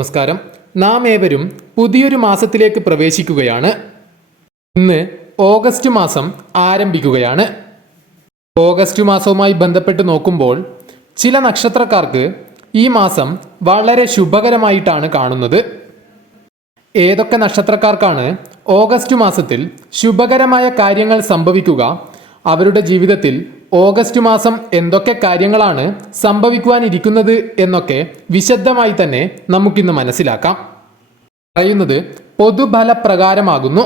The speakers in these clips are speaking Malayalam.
നമസ്കാരം. നാം ഏവരും പുതിയൊരു മാസത്തിലേക്ക് പ്രവേശിക്കുകയാണ്. ഇന്ന് ഓഗസ്റ്റ് മാസം ആരംഭിക്കുകയാണ്. ഓഗസ്റ്റ് മാസവുമായി ബന്ധപ്പെട്ട് നോക്കുമ്പോൾ ചില നക്ഷത്രക്കാർക്ക് ഈ മാസം വളരെ ശുഭകരമായിട്ടാണ് കാണുന്നത്. ഏതൊക്കെ നക്ഷത്രക്കാർക്കാണ് ഓഗസ്റ്റ് മാസത്തിൽ ശുഭകരമായ കാര്യങ്ങൾ സംഭവിക്കുക, അവരുടെ ജീവിതത്തിൽ ഓഗസ്റ്റ് മാസം എന്തൊക്കെ കാര്യങ്ങളാണ് സംഭവിക്കുവാനിരിക്കുന്നത് എന്നൊക്കെ വിശദമായി തന്നെ നമുക്കിന്ന് മനസ്സിലാക്കാം. പറയുന്നത് പൊതുഫലപ്രകാരമാകുന്നു.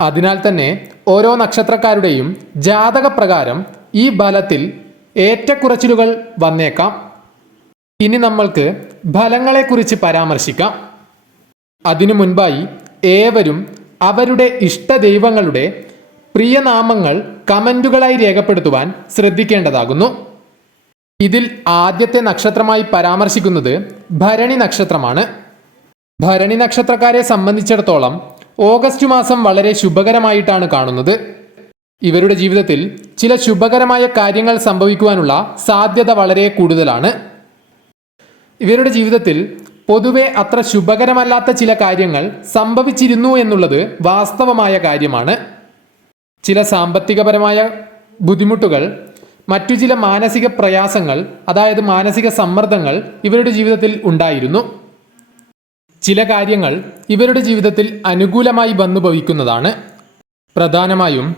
അതിനാൽ തന്നെ ഓരോ നക്ഷത്രക്കാരുടെയും ജാതകപ്രകാരം ഈ ഫലത്തിൽ ഏറ്റക്കുറച്ചിലുകൾ വന്നേക്കാം. ഇനി നമ്മൾക്ക് ഫലങ്ങളെക്കുറിച്ച് പരാമർശിക്കാം. അതിനു മുൻപായി ഏവരും അവരുടെ ഇഷ്ടദൈവങ്ങളുടെ പ്രിയനാമങ്ങൾ കമൻറ്റുകളായി രേഖപ്പെടുത്തുവാൻ ശ്രദ്ധിക്കേണ്ടതാകുന്നു. ഇതിൽ ആദ്യത്തെ നക്ഷത്രമായി പരാമർശിക്കുന്നത് ഭരണി നക്ഷത്രമാണ്. ഭരണി നക്ഷത്രക്കാരെ സംബന്ധിച്ചിടത്തോളം ഓഗസ്റ്റ് മാസം വളരെ ശുഭകരമായിട്ടാണ് കാണുന്നത്. ഇവരുടെ ജീവിതത്തിൽ ചില ശുഭകരമായ കാര്യങ്ങൾ സംഭവിക്കുവാനുള്ള സാധ്യത വളരെ കൂടുതലാണ്. ഇവരുടെ ജീവിതത്തിൽ പൊതുവെ അത്ര ശുഭകരമല്ലാത്ത ചില കാര്യങ്ങൾ സംഭവിച്ചിരുന്നു എന്നുള്ളത് വാസ്തവമായ കാര്യമാണ്. ചില സാമ്പത്തികപരമായ ബുദ്ധിമുട്ടുകൾ, മറ്റു ചില മാനസിക പ്രയാസങ്ങൾ, അതായത് മാനസിക സമ്മർദ്ദങ്ങൾ ഇവരുടെ ജീവിതത്തിൽ ഉണ്ടായിരുന്നു. ചില കാര്യങ്ങൾ ഇവരുടെ ജീവിതത്തിൽ അനുകൂലമായി വന്നു ഭവിക്കുന്നതാണ്. പ്രധാനമായും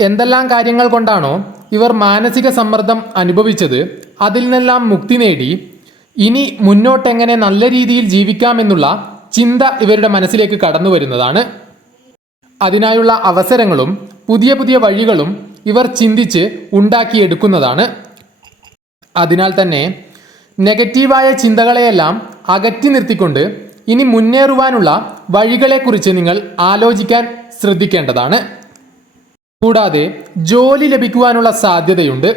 എന്തെല്ലാം കാര്യങ്ങൾ കൊണ്ടാണോ ഇവർ മാനസിക സമ്മർദ്ദം അനുഭവിച്ചത്, അതിൽ നിന്നെല്ലാം മുക്തി നേടി ഇനി മുന്നോട്ടെങ്ങനെ നല്ല രീതിയിൽ ജീവിക്കാമെന്നുള്ള ചിന്ത ഇവരുടെ മനസ്സിലേക്ക് കടന്നു വരുന്നതാണ്. അതിനായുള്ള അവസരങ്ങളും പുതിയ പുതിയ വഴികളും ഇവർ ചിന്തിച്ച് ഉണ്ടാക്കിയെടുക്കുന്നതാണ്. അതിനാൽ തന്നെ നെഗറ്റീവായ ചിന്തകളെയെല്ലാം അകറ്റി നിർത്തിക്കൊണ്ട് ഇനി മുന്നേറുവാനുള്ള വഴികളെക്കുറിച്ച് നിങ്ങൾ ആലോചിക്കാൻ ശ്രദ്ധിക്കേണ്ടതാണ്. കൂടാതെ ജോലി ലഭിക്കുവാനുള്ള സാധ്യതയുണ്ട്.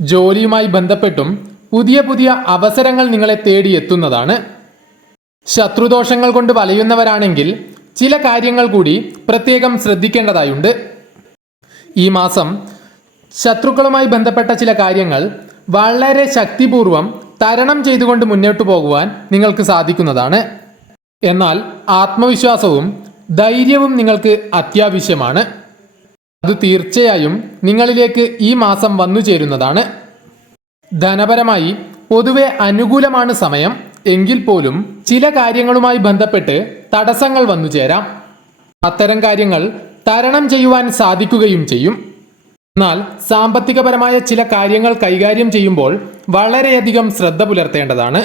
ജോലിയുമായി ബന്ധപ്പെട്ടും പുതിയ പുതിയ അവസരങ്ങൾ നിങ്ങളെ തേടിയെത്തുന്നതാണ്. ശത്രുദോഷങ്ങൾ കൊണ്ട് വലയുന്നവരാണെങ്കിൽ ചില കാര്യങ്ങൾ കൂടി പ്രത്യേകം ശ്രദ്ധിക്കേണ്ടതായുണ്ട്. ഈ മാസം ശത്രുക്കളുമായി ബന്ധപ്പെട്ട ചില കാര്യങ്ങൾ വളരെ ശക്തിപൂർവം തരണം ചെയ്തുകൊണ്ട് മുന്നോട്ട് പോകുവാൻ നിങ്ങൾക്ക് സാധിക്കുന്നതാണ്. എന്നാൽ ആത്മവിശ്വാസവും ധൈര്യവും നിങ്ങൾക്ക് അത്യാവശ്യമാണ്. അത് തീർച്ചയായും നിങ്ങളിലേക്ക് ഈ മാസം വന്നു ചേരുന്നതാണ്. ധനപരമായി പൊതുവെ അനുകൂലമാണ് സമയം. എങ്കിൽ പോലും ചില കാര്യങ്ങളുമായി ബന്ധപ്പെട്ട് തടസ്സങ്ങൾ വന്നു ചേരാം. അത്തരം കാര്യങ്ങൾ തരണം ചെയ്യുവാൻ സാധിക്കുകയും ചെയ്യും. എന്നാൽ സാമ്പത്തികപരമായ ചില കാര്യങ്ങൾ കൈകാര്യം ചെയ്യുമ്പോൾ വളരെയധികം ശ്രദ്ധ പുലർത്തേണ്ടതാണ്.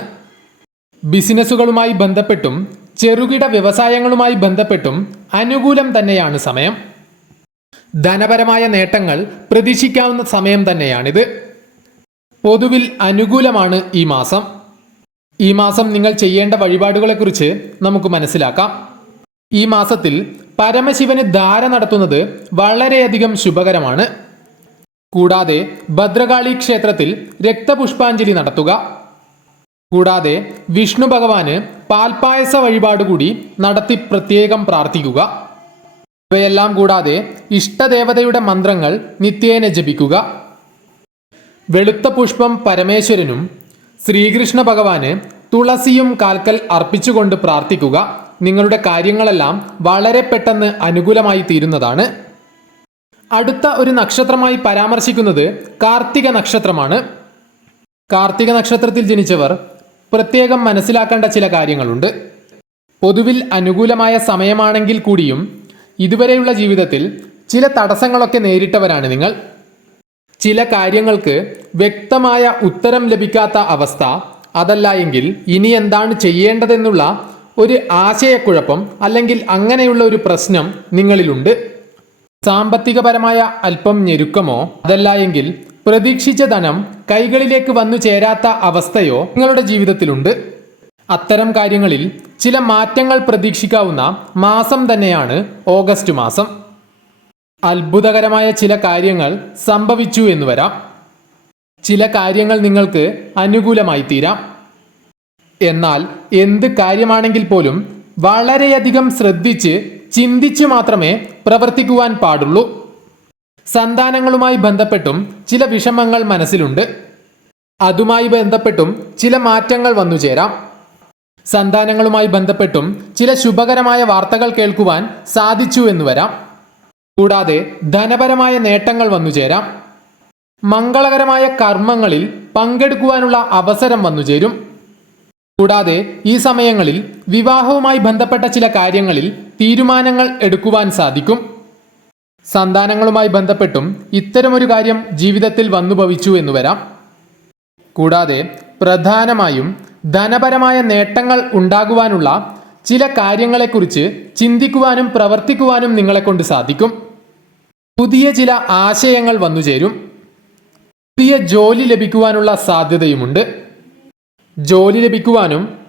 ബിസിനസ്സുകളുമായി ബന്ധപ്പെട്ടും ചെറുകിട വ്യവസായങ്ങളുമായി ബന്ധപ്പെട്ടും അനുകൂലം തന്നെയാണ് സമയം. ധനപരമായ നേട്ടങ്ങൾ പ്രതീക്ഷിക്കാവുന്ന സമയം തന്നെയാണിത്. പൊതുവിൽ അനുകൂലമാണ് ഈ മാസം. ഈ മാസം നിങ്ങൾ ചെയ്യേണ്ട വഴിപാടുകളെക്കുറിച്ച് നമുക്ക് മനസ്സിലാക്കാം. ഈ മാസത്തിൽ പരമശിവന് ധാര നടത്തുന്നത് വളരെയധികം ശുഭകരമാണ്. കൂടാതെ ഭദ്രകാളി ക്ഷേത്രത്തിൽ രക്തപുഷ്പാഞ്ജലി നടത്തുക. കൂടാതെ വിഷ്ണു ഭഗവാന് പാൽപായസ വഴിപാട് കൂടി നടത്തി പ്രത്യേകം പ്രാർത്ഥിക്കുക. ഇവയെല്ലാം കൂടാതെ ഇഷ്ടദേവതയുടെ മന്ത്രങ്ങൾ നിത്യേന ജപിക്കുക. വെളുത്ത പുഷ്പം പരമേശ്വരനും ശ്രീകൃഷ്ണ ഭഗവാന് തുളസിയും കാൽക്കൽ അർപ്പിച്ചുകൊണ്ട് പ്രാർത്ഥിക്കുക. നിങ്ങളുടെ കാര്യങ്ങളെല്ലാം വളരെ പെട്ടെന്ന് അനുകൂലമായി തീരുന്നതാണ്. അടുത്ത ഒരു നക്ഷത്രമായി പരാമർശിക്കുന്നത് കാർത്തിക നക്ഷത്രമാണ്. കാർത്തിക നക്ഷത്രത്തിൽ ജനിച്ചവർ പ്രത്യേകം മനസ്സിലാക്കേണ്ട ചില കാര്യങ്ങളുണ്ട്. പൊതുവിൽ അനുകൂലമായ സമയമാണെങ്കിൽ കൂടിയും ഇതുവരെയുള്ള ജീവിതത്തിൽ ചില തടസ്സങ്ങളൊക്കെ നേരിട്ടവരാണ് നിങ്ങൾ. ചില കാര്യങ്ങൾക്ക് വ്യക്തമായ ഉത്തരം ലഭിക്കാത്ത അവസ്ഥ, അതല്ല എങ്കിൽ ഇനി എന്താണ് ചെയ്യേണ്ടതെന്നുള്ള ഒരു ആശയക്കുഴപ്പം അല്ലെങ്കിൽ അങ്ങനെയുള്ള ഒരു പ്രശ്നം നിങ്ങളിലുണ്ട്. സാമ്പത്തികപരമായ അല്പം ഞെരുക്കമോ അതല്ല എങ്കിൽ പ്രതീക്ഷിച്ച ധനം കൈകളിലേക്ക് വന്നു ചേരാത്ത അവസ്ഥയോ നിങ്ങളുടെ ജീവിതത്തിലുണ്ട്. അത്തരം കാര്യങ്ങളിൽ ചില മാറ്റങ്ങൾ പ്രതീക്ഷിക്കാവുന്ന മാസം തന്നെയാണ് ഓഗസ്റ്റ് മാസം. അത്ഭുതകരമായ ചില കാര്യങ്ങൾ സംഭവിച്ചു എന്ന് വരാം. ചില കാര്യങ്ങൾ നിങ്ങൾക്ക് അനുകൂലമായി തീരാം. എന്നാൽ എന്ത് കാര്യമാണെങ്കിൽ പോലും വളരെയധികം ശ്രദ്ധിച്ച് ചിന്തിച്ച് മാത്രമേ പ്രവർത്തിക്കുവാൻ പാടുള്ളൂ. സന്താനങ്ങളുമായി ബന്ധപ്പെട്ടും ചില വിഷമങ്ങൾ മനസ്സിലുണ്ട്. അതുമായി ബന്ധപ്പെട്ടും ചില മാറ്റങ്ങൾ വന്നു ചേരാം. സന്താനങ്ങളുമായി ബന്ധപ്പെട്ടും ചില ശുഭകരമായ വാർത്തകൾ കേൾക്കുവാൻ സാധിച്ചു എന്ന് വരാം. കൂടാതെ ധനപരമായ നേട്ടങ്ങൾ വന്നുചേരാം. മംഗളകരമായ കർമ്മങ്ങളിൽ പങ്കെടുക്കുവാനുള്ള അവസരം വന്നുചേരും. കൂടാതെ ഈ സമയങ്ങളിൽ വിവാഹവുമായി ബന്ധപ്പെട്ട ചില കാര്യങ്ങളിൽ തീരുമാനങ്ങൾ എടുക്കുവാൻ സാധിക്കും. സന്താനങ്ങളുമായി ബന്ധപ്പെട്ടും ഇത്തരമൊരു കാര്യം ജീവിതത്തിൽ വന്നുഭവിച്ചു എന്ന് വരാം. കൂടാതെ പ്രധാനമായും ധനപരമായ നേട്ടങ്ങൾ ഉണ്ടാകുവാനുള്ള ചില കാര്യങ്ങളെക്കുറിച്ച് ചിന്തിക്കുവാനും പ്രവർത്തിക്കുവാനും നിങ്ങളെക്കൊണ്ട് സാധിക്കും. പുതിയ ചില ആശയങ്ങൾ വന്നുചേരും. പുതിയ ജോലി ലഭിക്കുവാനുള്ള സാധ്യതയുമുണ്ട്. ജോലി ലഭിക്കുവാനും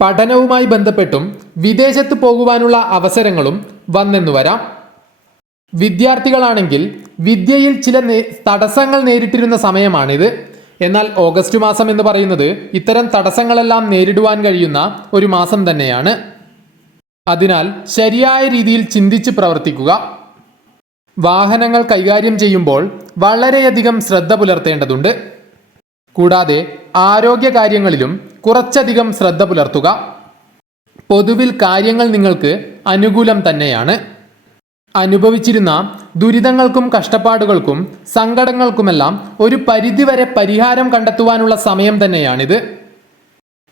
പഠനവുമായി ബന്ധപ്പെട്ടും വിദേശത്ത് പോകുവാനുള്ള അവസരങ്ങളും വന്നെന്നു വരാം. വിദ്യാർത്ഥികളാണെങ്കിൽ വിദ്യയിൽ ചില തടസ്സങ്ങൾ നേരിട്ടിരുന്ന സമയമാണിത്. എന്നാൽ ഓഗസ്റ്റ് മാസം എന്ന് പറയുന്നത് ഇത്തരം തടസ്സങ്ങളെല്ലാം നേരിടുവാൻ കഴിയുന്ന ഒരു മാസം തന്നെയാണ്. അതിനാൽ ശരിയായ രീതിയിൽ ചിന്തിച്ച് പ്രവർത്തിക്കുക. വാഹനങ്ങൾ കൈകാര്യം ചെയ്യുമ്പോൾ വളരെയധികം ശ്രദ്ധ പുലർത്തേണ്ടതുണ്ട്. കൂടാതെ ആരോഗ്യ കാര്യങ്ങളിലും കുറച്ചധികം ശ്രദ്ധ പുലർത്തുക. പൊതുവിൽ കാര്യങ്ങൾ നിങ്ങൾക്ക് അനുകൂലം തന്നെയാണ്. അനുഭവിച്ചിരുന്ന ദുരിതങ്ങൾക്കും കഷ്ടപ്പാടുകൾക്കും സങ്കടങ്ങൾക്കുമെല്ലാം ഒരു പരിധിവരെ പരിഹാരം കണ്ടെത്തുവാനുള്ള സമയം തന്നെയാണിത്.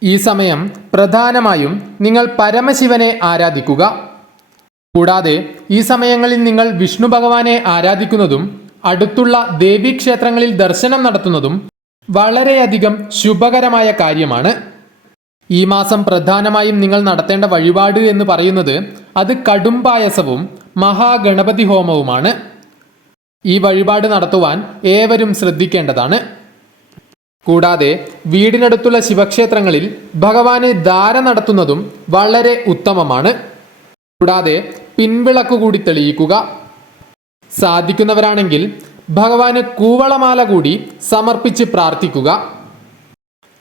ഈ സമയം പ്രധാനമായും നിങ്ങൾ പരമശിവനെ ആരാധിക്കുക. കൂടാതെ ഈ സമയങ്ങളിൽ നിങ്ങൾ വിഷ്ണു ഭഗവാനെ ആരാധിക്കുന്നതും അടുത്തുള്ള ദേവീക്ഷേത്രങ്ങളിൽ ദർശനം നടത്തുന്നതും വളരെയധികം ശുഭകരമായ കാര്യമാണ്. ഈ മാസം പ്രധാനമായും നിങ്ങൾ നടത്തേണ്ട വഴിപാട് എന്ന് പറയുന്നത് അത് കടുംപായസവും മഹാഗണപതി ഹോമവുമാണ്. ഈ വഴിപാട് നടത്തുവാൻ ഏവരും ശ്രദ്ധിക്കേണ്ടതാണ്. കൂടാതെ വീടിനടുത്തുള്ള ശിവക്ഷേത്രങ്ങളിൽ ഭഗവാന് ധാര നടത്തുന്നതും വളരെ ഉത്തമമാണ്. കൂടാതെ പിൻവിളക്ക് കൂടി തെളിയിക്കുക. സാധിക്കുന്നവരാണെങ്കിൽ ഭഗവാന് കൂവളമാല കൂടി സമർപ്പിച്ച് പ്രാർത്ഥിക്കുക.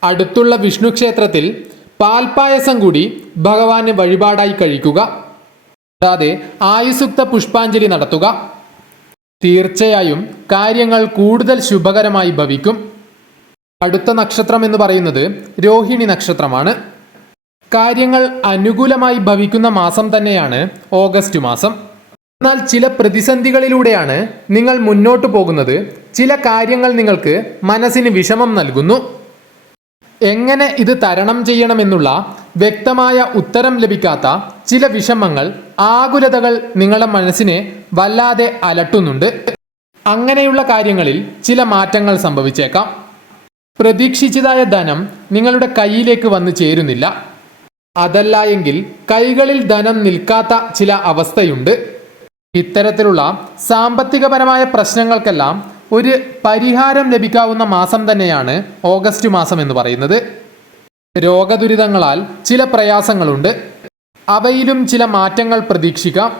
അടുത്തുള്ള വിഷ്ണു ക്ഷേത്രത്തിൽ പാൽപ്പായസം കൂടി ഭഗവാന് വഴിപാടായി കഴിക്കുക. കൂടാതെ ആയുസുക്ത പുഷ്പാഞ്ജലി നടത്തുക. തീർച്ചയായും കാര്യങ്ങൾ കൂടുതൽ ശുഭകരമായി ഭവിക്കും. അടുത്ത നക്ഷത്രം എന്ന് പറയുന്നത് രോഹിണി നക്ഷത്രമാണ്. കാര്യങ്ങൾ അനുകൂലമായി ഭവിക്കുന്ന മാസം തന്നെയാണ് ഓഗസ്റ്റ് മാസം. എന്നാൽ ചില പ്രതിസന്ധികളിലൂടെയാണ് നിങ്ങൾ മുന്നോട്ട് പോകുന്നത്. ചില കാര്യങ്ങൾ നിങ്ങൾക്ക് മനസ്സിന് വിഷമം നൽകുന്നു. എങ്ങനെ ഇത് തരണം ചെയ്യണമെന്നുള്ള വ്യക്തമായ ഉത്തരം ലഭിക്കാത്ത ചില വിഷമങ്ങൾ, ആകുലതകൾ നിങ്ങളുടെ മനസ്സിനെ വല്ലാതെ അലട്ടുന്നുണ്ട്. അങ്ങനെയുള്ള കാര്യങ്ങളിൽ ചില മാറ്റങ്ങൾ സംഭവിച്ചേക്കാം. പ്രതീക്ഷിച്ചതായ ധനം നിങ്ങളുടെ കയ്യിലേക്ക് വന്നു ചേരുന്നില്ല. അതല്ല എങ്കിൽ കൈകളിൽ ധനം നിൽക്കാത്ത ചില അവസ്ഥയുണ്ട്. ഇത്തരത്തിലുള്ള സാമ്പത്തികപരമായ പ്രശ്നങ്ങൾക്കെല്ലാം ഒരു പരിഹാരം ലഭിക്കാവുന്ന മാസം തന്നെയാണ് ഓഗസ്റ്റ് മാസം എന്ന് പറയുന്നത്. രോഗദുരിതങ്ങളാൽ ചില പ്രയാസങ്ങളുണ്ട്. അവയിലും ചില മാറ്റങ്ങൾ പ്രതീക്ഷിക്കാം.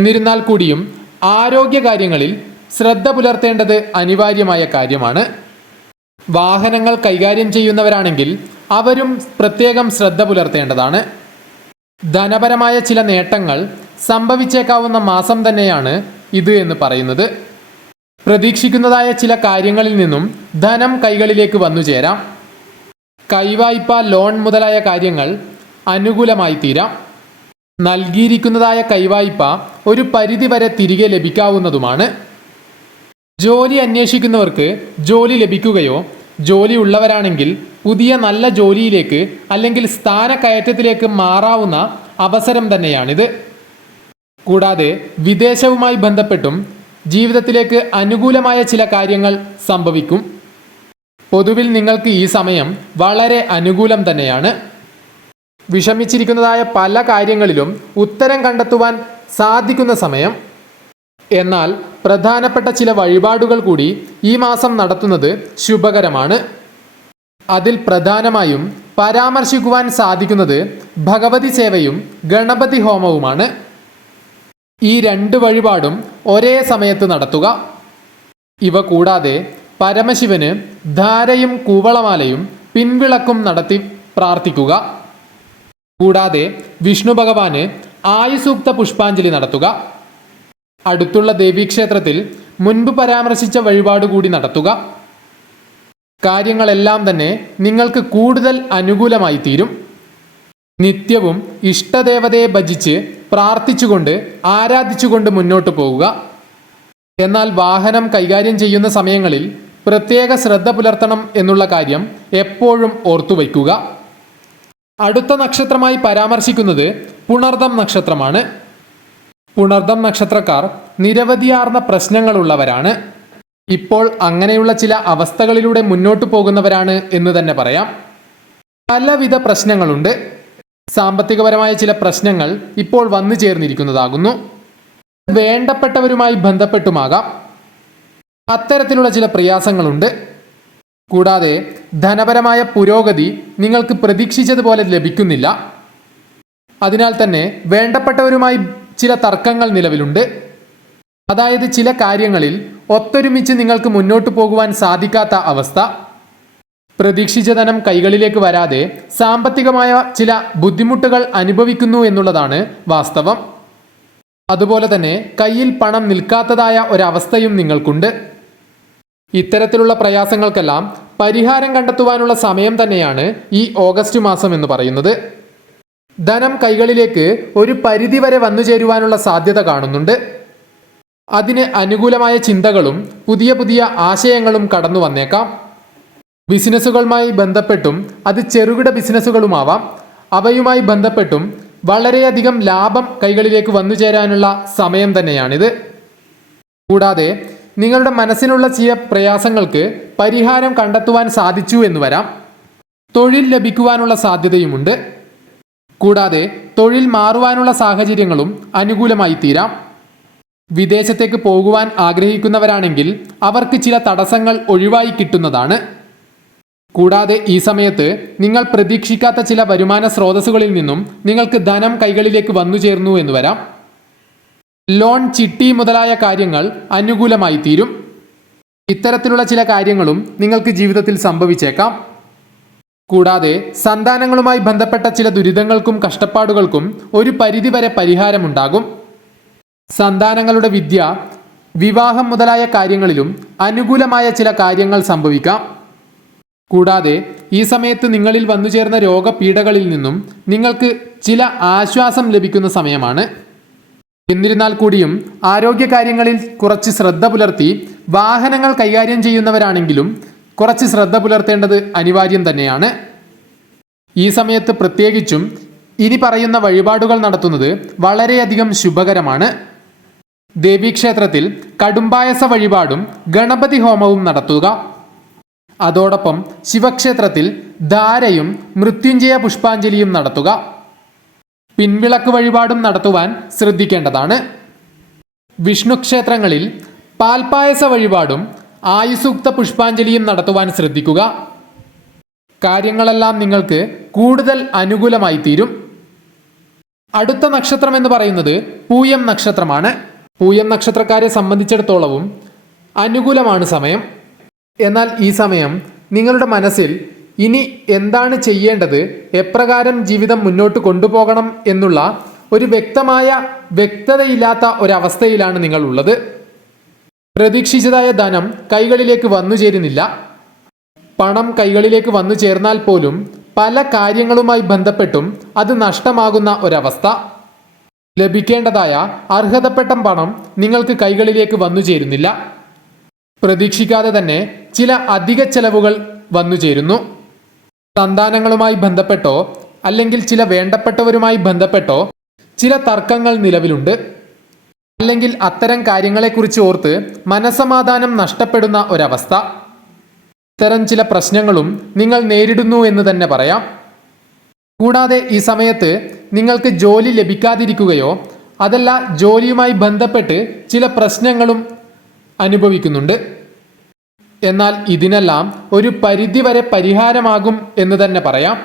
എന്നിരുന്നാൽ കൂടിയും ആരോഗ്യകാര്യങ്ങളിൽ ശ്രദ്ധ പുലർത്തേണ്ടത് അനിവാര്യമായ കാര്യമാണ്. വാഹനങ്ങൾ കൈകാര്യം ചെയ്യുന്നവരാണെങ്കിൽ അവരും പ്രത്യേകം ശ്രദ്ധ പുലർത്തേണ്ടതാണ്. ധനപരമായ ചില നേട്ടങ്ങൾ സംഭവിച്ചേക്കാവുന്ന മാസം തന്നെയാണ് ഇത് എന്ന് പറയുന്നത്. പ്രതീക്ഷിക്കുന്നതായ ചില കാര്യങ്ങളിൽ നിന്നും ധനം കൈകളിലേക്ക് വന്നു ചേരാം. കൈവായ്പ, ലോൺ മുതലായ കാര്യങ്ങൾ അനുകൂലമായി തീരാം. നൽകിയിരിക്കുന്നതായ കൈവായ്പ ഒരു പരിധിവരെ തിരികെ ലഭിക്കാവുന്നതുമാണ്. ജോലി അന്വേഷിക്കുന്നവർക്ക് ജോലി ലഭിക്കുകയോ, ജോലി ഉള്ളവരാണെങ്കിൽ പുതിയ നല്ല ജോലിയിലേക്ക് അല്ലെങ്കിൽ സ്ഥാനക്കയറ്റത്തിലേക്ക് മാറാവുന്ന അവസരം തന്നെയാണിത്. കൂടാതെ വിദേശവുമായി ബന്ധപ്പെട്ടും ജീവിതത്തിലേക്ക് അനുകൂലമായ ചില കാര്യങ്ങൾ സംഭവിക്കും. പൊതുവിൽ നിങ്ങൾക്ക് ഈ സമയം വളരെ അനുകൂലം തന്നെയാണ്. വിഷമിച്ചിരിക്കുന്നതായ പല കാര്യങ്ങളിലും ഉത്തരം കണ്ടെത്തുവാൻ സാധിക്കുന്ന സമയം. എന്നാൽ പ്രധാനപ്പെട്ട ചില വഴിപാടുകൾ കൂടി ഈ മാസം നടത്തുന്നത് ശുഭകരമാണ്. അതിൽ പ്രധാനമായും പരാമർശിക്കുവാൻ സാധിക്കുന്നത് ഭഗവതി സേവയും ഗണപതി ഹോമവുമാണ്. ഈ രണ്ട് വഴിപാടും ഒരേ സമയത്ത് നടത്തുക. ഇവ കൂടാതെ പരമശിവന് ധാരയും കൂവളമാലയും പിൻവിളക്കും നടത്തി പ്രാർത്ഥിക്കുക. കൂടാതെ വിഷ്ണു ഭഗവാന് ആയുസൂക്ത പുഷ്പാഞ്ജലി നടത്തുക. അടുത്തുള്ള ദേവീക്ഷേത്രത്തിൽ മുൻപ് പരാമർശിച്ച വഴിപാട് കൂടി നടത്തുക. കാര്യങ്ങളെല്ലാം തന്നെ നിങ്ങൾക്ക് കൂടുതൽ അനുകൂലമായി തീരും. നിത്യവും ഇഷ്ടദേവതയെ ഭജിച്ച് പ്രാർത്ഥിച്ചുകൊണ്ട് ആരാധിച്ചുകൊണ്ട് മുന്നോട്ട് പോവുക. എന്നാൽ വാഹനം കൈകാര്യം ചെയ്യുന്ന സമയങ്ങളിൽ പ്രത്യേക ശ്രദ്ധ പുലർത്തണം എന്നുള്ള കാര്യം എപ്പോഴും ഓർത്തുവയ്ക്കുക. അടുത്ത നക്ഷത്രമായി പരാമർശിക്കുന്നത് പുണർദം നക്ഷത്രമാണ്. പുണർദം നക്ഷത്രക്കാർ നിരവധിയാർന്ന പ്രശ്നങ്ങളുള്ളവരാണ്. ഇപ്പോൾ അങ്ങനെയുള്ള ചില അവസ്ഥകളിലൂടെ മുന്നോട്ട് പോകുന്നവരാണ് എന്ന് തന്നെ പറയാം. പലവിധ പ്രശ്നങ്ങളുണ്ട്. സാമ്പത്തികപരമായ ചില പ്രശ്നങ്ങൾ ഇപ്പോൾ വന്നു ചേർന്നിരിക്കുന്നതാകുന്നു. വേണ്ടപ്പെട്ടവരുമായി ബന്ധപ്പെട്ടുമാകാം. അത്തരത്തിലുള്ള ചില പ്രയാസങ്ങളുണ്ട്. കൂടാതെ ധനപരമായ പുരോഗതി നിങ്ങൾക്ക് പ്രതീക്ഷിച്ചതുപോലെ ലഭിക്കുന്നില്ല. അതിനാൽ തന്നെ വേണ്ടപ്പെട്ടവരുമായി ചില തർക്കങ്ങൾ നിലവിലുണ്ട്. അതായത് ചില കാര്യങ്ങളിൽ ഒത്തൊരുമിച്ച് നിങ്ങൾക്ക് മുന്നോട്ട് പോകുവാൻ സാധിക്കാത്ത അവസ്ഥ. പ്രതീക്ഷിച്ച ധനം കൈകളിലേക്ക് വരാതെ സാമ്പത്തികമായ ചില ബുദ്ധിമുട്ടുകൾ അനുഭവിക്കുന്നു എന്നുള്ളതാണ് വാസ്തവം. അതുപോലെ തന്നെ കയ്യിൽ പണം നിൽക്കാത്തതായ ഒരവസ്ഥയും നിങ്ങൾക്കുണ്ട്. ഇത്തരത്തിലുള്ള പ്രയാസങ്ങൾക്കെല്ലാം പരിഹാരം കണ്ടെത്തുവാനുള്ള സമയം തന്നെയാണ് ഈ ഓഗസ്റ്റ് മാസം എന്ന് പറയുന്നത്. ധനം കൈകളിലേക്ക് ഒരു പരിധിവരെ വന്നു ചേരുവാനുള്ള സാധ്യത കാണുന്നുണ്ട്. അതിന് അനുകൂലമായ ചിന്തകളും പുതിയ പുതിയ ആശയങ്ങളും കടന്നു വന്നേക്കാം. ബിസിനസ്സുകളുമായി ബന്ധപ്പെട്ടും അത് ചെറുകിട ബിസിനസ്സുകളുമാവാം. അവയുമായി ബന്ധപ്പെട്ടും വളരെയധികം ലാഭം കൈകളിലേക്ക് വന്നു ചേരാനുള്ള സമയം തന്നെയാണിത്. കൂടാതെ നിങ്ങളുടെ മനസ്സിനുള്ള ചില പ്രയാസങ്ങൾക്ക് പരിഹാരം കണ്ടെത്തുവാൻ സാധിച്ചു എന്ന് വരാം. തൊഴിൽ ലഭിക്കുവാനുള്ള സാധ്യതയുമുണ്ട്. കൂടാതെ തൊഴിൽ മാറുവാനുള്ള സാഹചര്യങ്ങളും അനുകൂലമായി തീരാം. വിദേശത്തേക്ക് പോകുവാൻ ആഗ്രഹിക്കുന്നവരാണെങ്കിൽ അവർക്ക് ചില തടസ്സങ്ങൾ ഒഴിവായി കിട്ടുന്നതാണ്. കൂടാതെ ഈ സമയത്ത് നിങ്ങൾ പ്രതീക്ഷിക്കാത്ത ചില വരുമാന സ്രോതസ്സുകളിൽ നിന്നും നിങ്ങൾക്ക് ധനം കൈകളിലേക്ക് വന്നു ചേർന്നു എന്ന് വരാം. ലോൺ, ചിട്ടി മുതലായ കാര്യങ്ങൾ അനുകൂലമായി തീരും. ഇത്തരത്തിലുള്ള ചില കാര്യങ്ങളും നിങ്ങൾക്ക് ജീവിതത്തിൽ സംഭവിച്ചേക്കാം. കൂടാതെ സന്താനങ്ങളുമായി ബന്ധപ്പെട്ട ചില ദുരിതങ്ങൾക്കും കഷ്ടപ്പാടുകൾക്കും ഒരു പരിധിവരെ പരിഹാരമുണ്ടാകും. സന്താനങ്ങളുടെ വിദ്യ, വിവാഹം മുതലായ കാര്യങ്ങളിലും അനുകൂലമായ ചില കാര്യങ്ങൾ സംഭവിക്കാം. കൂടാതെ ഈ സമയത്ത് നിങ്ങളിൽ വന്നു ചേർന്ന രോഗപീഠകളിൽ നിന്നും നിങ്ങൾക്ക് ചില ആശ്വാസം ലഭിക്കുന്ന സമയമാണ്. എന്നിരുന്നാൽ കൂടിയും ആരോഗ്യകാര്യങ്ങളിൽ കുറച്ച് ശ്രദ്ധ പുലർത്തി വാഹനങ്ങൾ കൈകാര്യം ചെയ്യുന്നവരാണെങ്കിലും കുറച്ച് ശ്രദ്ധ പുലർത്തേണ്ടത് അനിവാര്യം തന്നെയാണ്. ഈ സമയത്ത് പ്രത്യേകിച്ചും ഇനി പറയുന്ന വഴിപാടുകൾ നടത്തുന്നത് വളരെയധികം ശുഭകരമാണ്. ദേവീക്ഷേത്രത്തിൽ കടുംപായസ വഴിപാടും ഗണപതി ഹോമവും നടത്തുക. അതോടൊപ്പം ശിവക്ഷേത്രത്തിൽ ധാരയും മൃത്യുഞ്ജയ പുഷ്പാഞ്ജലിയും നടത്തുക. പിൻവിളക്ക് വഴിപാടും നടത്തുവാൻ ശ്രദ്ധിക്കേണ്ടതാണ്. വിഷ്ണു ക്ഷേത്രങ്ങളിൽ പാൽപായസ വഴിപാടും ആയുസൂക്ത പുഷ്പാഞ്ജലിയും നടത്തുവാൻ ശ്രദ്ധിക്കുക. കാര്യങ്ങളെല്ലാം നിങ്ങൾക്ക് കൂടുതൽ അനുകൂലമായി തീരും. അടുത്ത നക്ഷത്രം എന്ന് പറയുന്നത് പൂയം നക്ഷത്രമാണ്. പൂയം നക്ഷത്രക്കാരെ സംബന്ധിച്ചിടത്തോളവും അനുകൂലമാണ് സമയം. എന്നാൽ ഈ സമയം നിങ്ങളുടെ മനസ്സിൽ ഇനി എന്താണ് ചെയ്യേണ്ടത്, എപ്രകാരം ജീവിതം മുന്നോട്ട് കൊണ്ടുപോകണം എന്നുള്ള ഒരു വ്യക്തതയില്ലാത്ത ഒരവസ്ഥയിലാണ് നിങ്ങൾ ഉള്ളത്. പ്രതീക്ഷിച്ചതായ ധനം കൈകളിലേക്ക് വന്നു ചേരുന്നില്ല. പണം കൈകളിലേക്ക് വന്നു ചേർന്നാൽ പോലും പല കാര്യങ്ങളുമായി ബന്ധപ്പെട്ടും അത് നഷ്ടമാകുന്ന ഒരവസ്ഥ. ലഭിക്കേണ്ടതായ അർഹതപ്പെട്ട പണം നിങ്ങൾക്ക് കൈകളിലേക്ക് വന്നു ചേരുന്നില്ല. പ്രതീക്ഷിക്കാതെ തന്നെ ചില അധിക ചെലവുകൾ വന്നു ചേരുന്നു. സന്താനങ്ങളുമായി ബന്ധപ്പെട്ടോ അല്ലെങ്കിൽ ചില വേണ്ടപ്പെട്ടവരുമായി ബന്ധപ്പെട്ടോ ചില തർക്കങ്ങൾ നിലവിലുണ്ട്. അല്ലെങ്കിൽ അത്തരം കാര്യങ്ങളെക്കുറിച്ച് ഓർത്ത് മനസമാധാനം നഷ്ടപ്പെടുന്ന ഒരവസ്ഥ. ഇത്തരം ചില പ്രശ്നങ്ങളും നിങ്ങൾ നേരിടുന്നു എന്ന് തന്നെ പറയാം. കൂടാതെ ഈ സമയത്ത് നിങ്ങൾക്ക് ജോലി ലഭിക്കാതിരിക്കുകയോ അതല്ല ജോലിയുമായി ബന്ധപ്പെട്ട് ചില പ്രശ്നങ്ങളും അനുഭവിക്കുന്നുണ്ട്. എന്നാൽ ഇതിനെല്ലാം ഒരു പരിധിവരെ പരിഹാരമാകും എന്ന് തന്നെ പറയാം.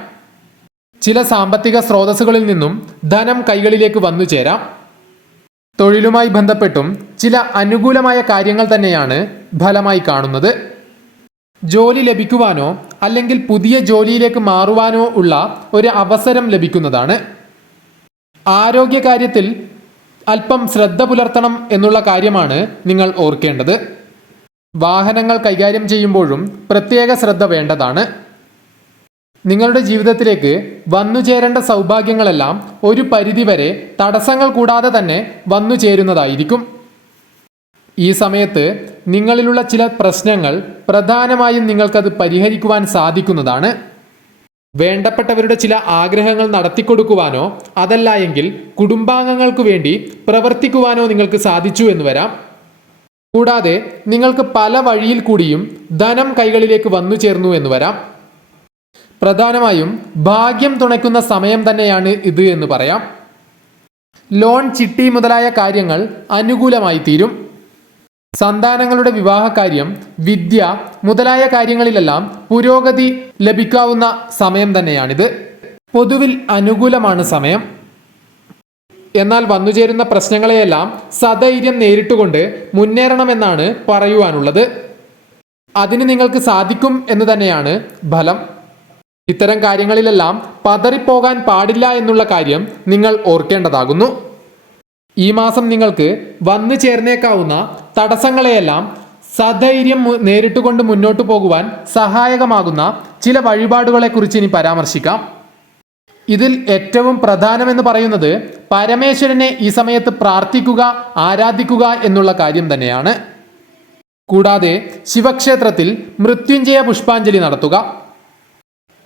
ചില സാമ്പത്തിക സ്രോതസ്സുകളിൽ നിന്നും ധനം കൈകളിലേക്ക് വന്നു ചേരാം. തൊഴിലുമായി ബന്ധപ്പെട്ടും ചില അനുകൂലമായ കാര്യങ്ങൾ തന്നെയാണ് ഫലമായി കാണുന്നത്. ജോലി ലഭിക്കുവാനോ അല്ലെങ്കിൽ പുതിയ ജോലിയിലേക്ക് മാറുവാനോ ഉള്ള ഒരു അവസരം ലഭിക്കുന്നതാണ്. ആരോഗ്യകാര്യത്തിൽ അല്പം ശ്രദ്ധ പുലർത്തണം എന്നുള്ള കാര്യമാണ് നിങ്ങൾ ഓർക്കേണ്ടത്. വാഹനങ്ങൾ കൈകാര്യം ചെയ്യുമ്പോഴും പ്രത്യേക ശ്രദ്ധ വേണ്ടതാണ്. നിങ്ങളുടെ ജീവിതത്തിലേക്ക് വന്നു ചേരേണ്ട സൗഭാഗ്യങ്ങളെല്ലാം ഒരു പരിധിവരെ തടസ്സങ്ങൾ കൂടാതെ തന്നെ വന്നു ചേരുന്നതായിരിക്കും. ഈ സമയത്ത് നിങ്ങളിലുള്ള ചില പ്രശ്നങ്ങൾ പ്രധാനമായും നിങ്ങൾക്കത് പരിഹരിക്കുവാൻ സാധിക്കുന്നതാണ്. വേണ്ടപ്പെട്ടവരുടെ ചില ആഗ്രഹങ്ങൾ നടത്തിക്കൊടുക്കുവാനോ അതല്ല എങ്കിൽ കുടുംബാംഗങ്ങൾക്കു വേണ്ടി പ്രവർത്തിക്കുവാനോ നിങ്ങൾക്ക് സാധിച്ചു എന്ന് വരാം. കൂടാതെ നിങ്ങൾക്ക് പല വഴിയിൽ കൂടിയും ധനം കൈകളിലേക്ക് വന്നു ചേർന്നു എന്ന് വരാം. പ്രധാനമായും ഭാഗ്യം തുണയ്ക്കുന്ന സമയം തന്നെയാണ് ഇത് എന്ന് പറയാം. ലോൺ, ചിട്ടി മുതലായ കാര്യങ്ങൾ അനുകൂലമായി തീരും. സന്താനങ്ങളുടെ വിവാഹകാര്യം, വിദ്യ മുതലായ കാര്യങ്ങളിലെല്ലാം പുരോഗതി ലഭിക്കാവുന്ന സമയം തന്നെയാണിത്. പൊതുവിൽ അനുകൂലമാണ് സമയം. എന്നാൽ വന്നുചേരുന്ന പ്രശ്നങ്ങളെയെല്ലാം സധൈര്യം നേരിട്ടുകൊണ്ട് മുന്നേറണമെന്നാണ് പറയുവാനുള്ളത്. അതിന് നിങ്ങൾക്ക് സാധിക്കും എന്ന് തന്നെയാണ് ഫലം. ഇത്തരം കാര്യങ്ങളിലെല്ലാം പതറിപ്പോകാൻ പാടില്ല എന്നുള്ള കാര്യം നിങ്ങൾ ഓർക്കേണ്ടതാകുന്നു. ഈ മാസം നിങ്ങൾക്ക് വന്നു ചേർന്നേക്കാവുന്ന തടസ്സങ്ങളെയെല്ലാം സധൈര്യം നേരിട്ടുകൊണ്ട് മുന്നോട്ട് പോകുവാൻ സഹായകമാകുന്ന ചില വഴിപാടുകളെക്കുറിച്ച് ഇനി പരാമർശിക്കാം. ഇതിൽ ഏറ്റവും പ്രധാനമെന്ന് പറയുന്നത് പരമേശ്വരനെ ഈ സമയത്ത് പ്രാർത്ഥിക്കുക, ആരാധിക്കുക എന്നുള്ള കാര്യം തന്നെയാണ്. കൂടാതെ ശിവക്ഷേത്രത്തിൽ മൃത്യുഞ്ജയ പുഷ്പാഞ്ജലി നടത്തുക.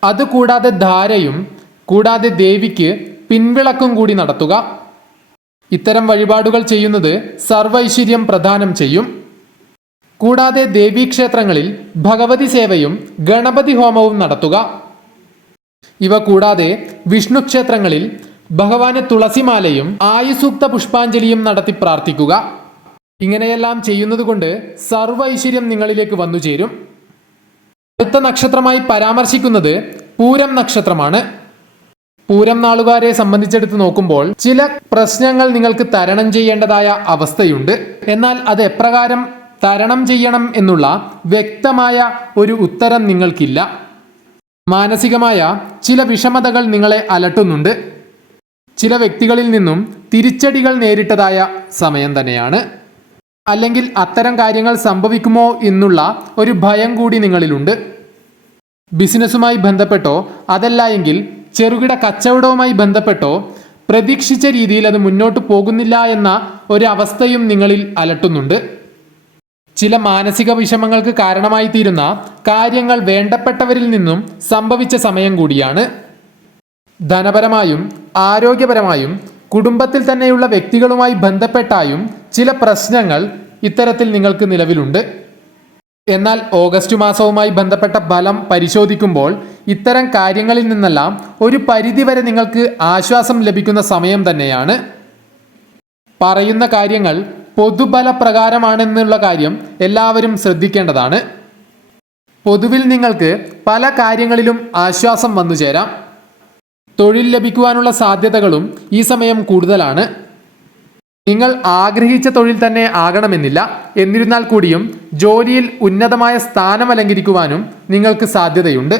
അതുകൂടാതെ ധാരയും കൂടാതെ ദേവിക്ക് പിൻവിളക്കും കൂടി നടത്തുക. ഇത്തരം വഴിപാടുകൾ ചെയ്യുന്നത് സർവൈശ്വര്യം പ്രദാനം ചെയ്യും. കൂടാതെ ദേവീക്ഷേത്രങ്ങളിൽ ഭഗവതി സേവയും ഗണപതി ഹോമവും നടത്തുക. ഇവ കൂടാതെ വിഷ്ണു ക്ഷേത്രങ്ങളിൽ ഭഗവാന് തുളസിമാലയും ആയുസൂക്ത പുഷ്പാഞ്ജലിയും നടത്തി പ്രാർത്ഥിക്കുക. ഇങ്ങനെയെല്ലാം ചെയ്യുന്നത് കൊണ്ട് സർവൈശ്വര്യം നിങ്ങളിലേക്ക് വന്നു ചേരും. അടുത്ത നക്ഷത്രമായി പരാമർശിക്കുന്നത് പൂരം നക്ഷത്രമാണ്. പൂരം നാളുകാരെ സംബന്ധിച്ചെടുത്ത് നോക്കുമ്പോൾ ചില പ്രശ്നങ്ങൾ നിങ്ങൾക്ക് തരണം ചെയ്യേണ്ടതായ അവസ്ഥയുണ്ട്. എന്നാൽ അത് എപ്രകാരം തരണം ചെയ്യണം എന്നുള്ള വ്യക്തമായ ഒരു ഉത്തരം നിങ്ങൾക്കില്ല. മാനസികമായ ചില വിഷമതകൾ നിങ്ങളെ അലട്ടുന്നുണ്ട്. ചില വ്യക്തികളിൽ നിന്നും തിരിച്ചടികൾ നേരിട്ടതായ സമയം തന്നെയാണ്. അല്ലെങ്കിൽ അത്തരം കാര്യങ്ങൾ സംഭവിക്കുമോ എന്നുള്ള ഒരു ഭയം കൂടി നിങ്ങളിലുണ്ട്. ബിസിനസ്സുമായി ബന്ധപ്പെട്ടോ അതല്ല എങ്കിൽ ചെറുകിട കച്ചവടവുമായി ബന്ധപ്പെട്ടോ പ്രതീക്ഷിച്ച രീതിയിൽ അത് മുന്നോട്ട് പോകുന്നില്ല എന്ന ഒരു അവസ്ഥയും നിങ്ങളിൽ അലട്ടുന്നുണ്ട്. ചില മാനസിക വിഷമങ്ങൾക്ക് കാരണമായി തീരുന്ന കാര്യങ്ങൾ വേണ്ടപ്പെട്ടവരിൽ നിന്നും സംഭവിച്ച സമയം കൂടിയാണ്. ധനപരമായും ആരോഗ്യപരമായും കുടുംബത്തിൽ തന്നെയുള്ള വ്യക്തികളുമായി ബന്ധപ്പെട്ടായും ചില പ്രശ്നങ്ങൾ ഇത്തരത്തിൽ നിങ്ങൾക്ക് നിലവിലുണ്ട്. എന്നാൽ ഓഗസ്റ്റ് മാസവുമായി ബന്ധപ്പെട്ട ഫലം പരിശോധിക്കുമ്പോൾ ഇത്തരം കാര്യങ്ങളിൽ നിന്നെല്ലാം ഒരു പരിധിവരെ നിങ്ങൾക്ക് ആശ്വാസം ലഭിക്കുന്ന സമയം തന്നെയാണ്. പറയുന്ന കാര്യങ്ങൾ പൊതുഫലപ്രകാരമാണെന്നുള്ള കാര്യം എല്ലാവരും ശ്രദ്ധിക്കേണ്ടതാണ്. പൊതുവിൽ നിങ്ങൾക്ക് പല കാര്യങ്ങളിലും ആശ്വാസം വന്നു ചേരാം. തൊഴിൽ ലഭിക്കുവാനുള്ള സാധ്യതകളും ഈ സമയം കൂടുതലാണ്. നിങ്ങൾ ആഗ്രഹിച്ച തൊഴിൽ തന്നെ ആകണമെന്നില്ല. എന്നിരുന്നാൽ കൂടിയും ജോലിയിൽ ഉന്നതമായ സ്ഥാനം അലങ്കരിക്കുവാനും നിങ്ങൾക്ക് സാധ്യതയുണ്ട്.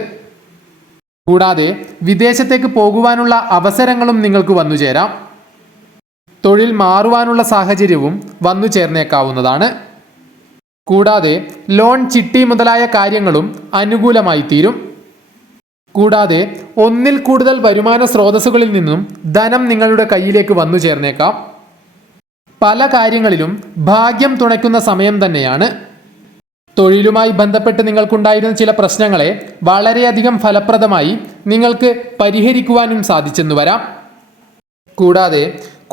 കൂടാതെ വിദേശത്തേക്ക് പോകുവാനുള്ള അവസരങ്ങളും നിങ്ങൾക്ക് വന്നു ചേരാം. തൊഴിൽ മാറുവാനുള്ള സാഹചര്യവും വന്നു ചേർന്നേക്കാവുന്നതാണ്. കൂടാതെ ലോൺ, ചിട്ടി മുതലായ കാര്യങ്ങളും അനുകൂലമായി തീരും. കൂടാതെ ഒന്നിൽ കൂടുതൽ വരുമാന സ്രോതസ്സുകളിൽ നിന്നും ധനം നിങ്ങളുടെ കയ്യിലേക്ക് വന്നു ചേർന്നേക്കാം. പല കാര്യങ്ങളിലും ഭാഗ്യം തുണയ്ക്കുന്ന സമയം തന്നെയാണ്. തൊഴിലുമായി ബന്ധപ്പെട്ട് നിങ്ങൾക്കുണ്ടായിരുന്ന ചില പ്രശ്നങ്ങളെ വളരെയധികം ഫലപ്രദമായി നിങ്ങൾക്ക് പരിഹരിക്കുവാനും സാധിച്ചെന്നു വരാം. കൂടാതെ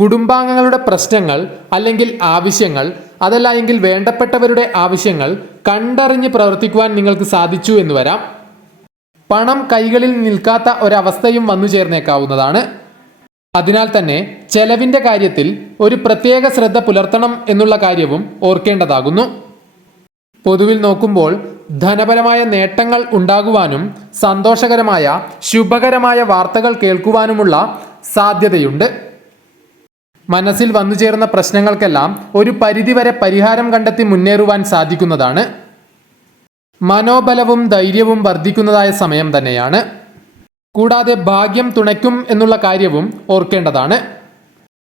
കുടുംബാംഗങ്ങളുടെ പ്രശ്നങ്ങൾ അല്ലെങ്കിൽ ആവശ്യങ്ങൾ അതല്ല എങ്കിൽ വേണ്ടപ്പെട്ടവരുടെ ആവശ്യങ്ങൾ കണ്ടറിഞ്ഞ് പ്രവർത്തിക്കുവാൻ നിങ്ങൾക്ക് സാധിച്ചു എന്ന് വരാം. പണം കൈകളിൽ നിൽക്കാത്ത ഒരവസ്ഥയും വന്നു ചേർന്നേക്കാവുന്നതാണ്. അതിനാൽ തന്നെ ചെലവിൻ്റെ കാര്യത്തിൽ ഒരു പ്രത്യേക ശ്രദ്ധ പുലർത്തണം എന്നുള്ള കാര്യവും ഓർക്കേണ്ടതാകുന്നു. പൊതുവിൽ നോക്കുമ്പോൾ ധനപരമായ നേട്ടങ്ങൾ ഉണ്ടാകുവാനും സന്തോഷകരമായ ശുഭകരമായ വാർത്തകൾ കേൾക്കുവാനുമുള്ള സാധ്യതയുണ്ട്. മനസ്സിൽ വന്നു ചേർന്ന പ്രശ്നങ്ങൾക്കെല്ലാം ഒരു പരിധിവരെ പരിഹാരം കണ്ടെത്തി മുന്നേറുവാൻ സാധിക്കുന്നതാണ്. മനോബലവും ധൈര്യവും വർദ്ധിക്കുന്നതായ സമയം തന്നെയാണ്. കൂടാതെ ഭാഗ്യം തുണയ്ക്കും എന്നുള്ള കാര്യവും ഓർക്കേണ്ടതാണ്.